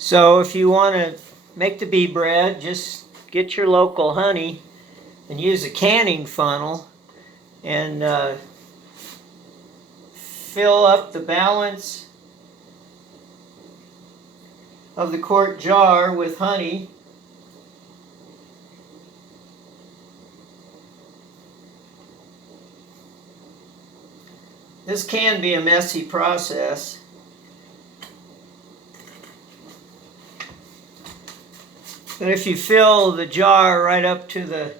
So if you want to make the bee bread, just get your local honey and use a canning funnel and fill up the balance of the quart jar with honey. This can be a messy process. But if you fill the jar right up to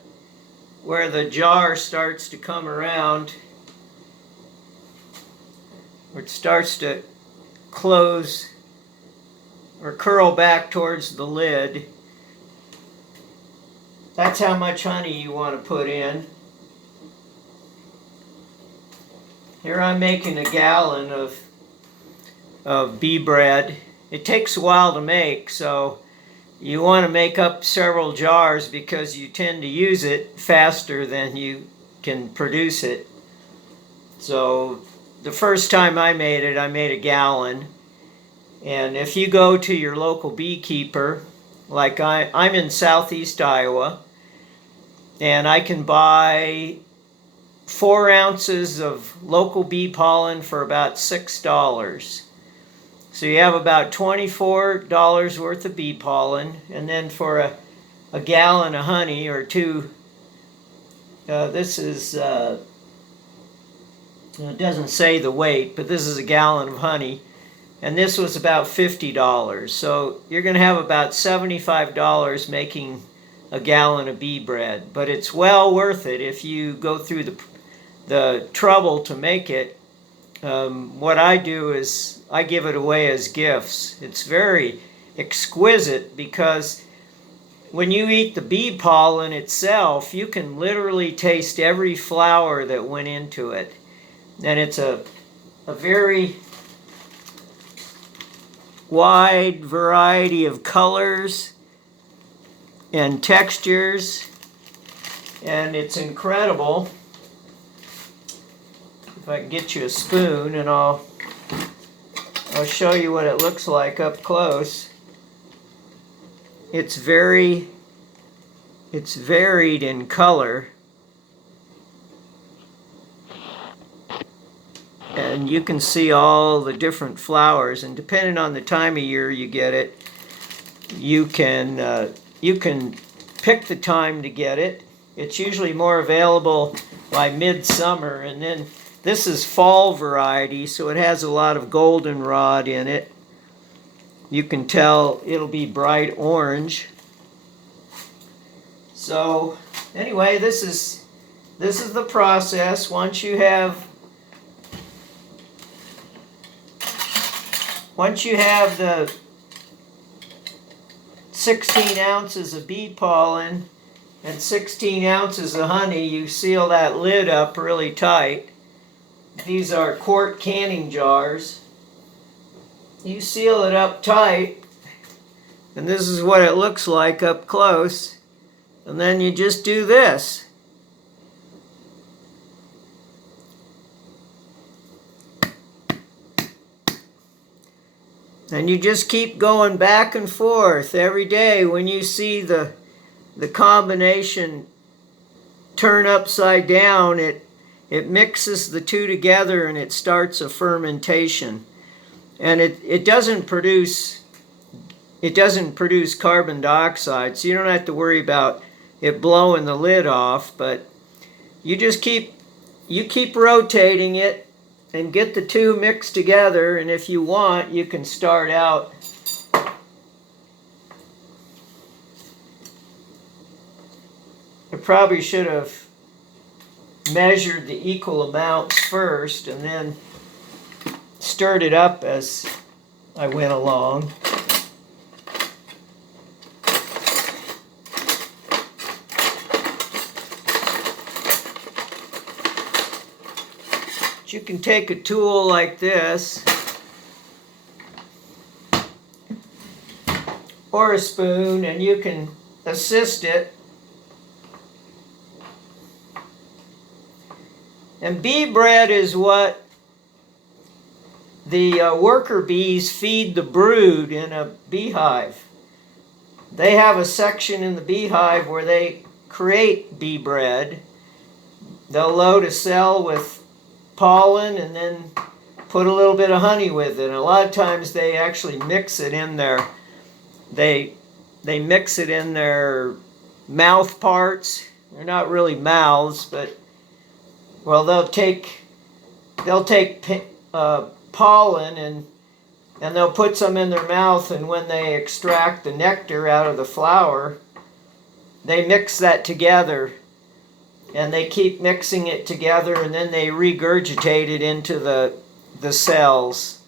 where the jar starts to come around, where it starts to close or curl back towards the lid, that's how much honey you want to put in. Here I'm making a gallon of bee bread. It takes a while to make, so you want to make up several jars because you tend to use it faster than you can produce it. So the first time I made it, I made a gallon. And if you go to your local beekeeper, like I'm in southeast Iowa, and I can buy 4 ounces of local bee pollen for about $6. So you have about $24 worth of bee pollen, and then for a gallon of honey or two, this is, it doesn't say the weight, but this is a gallon of honey, and this was about $50. So you're going to have about $75 making a gallon of bee bread, but it's well worth it if you go through the trouble to make it. What I do is I give it away as gifts. It's very exquisite because when you eat the bee pollen itself, you can literally taste every flower that went into it. And it's a very wide variety of colors and textures, and it's incredible. If I can get you a spoon, and I'll show you what it looks like up close. It's varied in color, and you can see all the different flowers, and depending on the time of year you get it, you can pick the time to get it. It's usually more available by midsummer, and then this is fall variety, so it has a lot of goldenrod in it. You can tell it'll be bright orange. So anyway, this is the process. Once you have the 16 ounces of bee pollen and 16 ounces of honey, you seal that lid up really tight. These are quart canning jars. You seal it up tight, and this is what it looks like up close. And then you just do this. And you just keep going back and forth every day. When you see the combination turn upside down, it mixes the two together and it starts a fermentation. And it doesn't produce carbon dioxide, so you don't have to worry about it blowing the lid off, but you just keep rotating it and get the two mixed together, and if you want, you can start out I probably should have measured the equal amounts first and then stirred it up as I went along. But you can take a tool like this or a spoon and you can assist it. And bee bread is what the worker bees feed the brood in a beehive. They have a section in the beehive where they create bee bread. They'll load a cell with pollen and then put a little bit of honey with it. And a lot of times they actually mix it in their, they mix it in their mouth parts. They're not really mouths, but, well, they'll take pollen and they'll put some in their mouth, and when they extract the nectar out of the flower, they mix that together, and they keep mixing it together, and then they regurgitate it into the cells.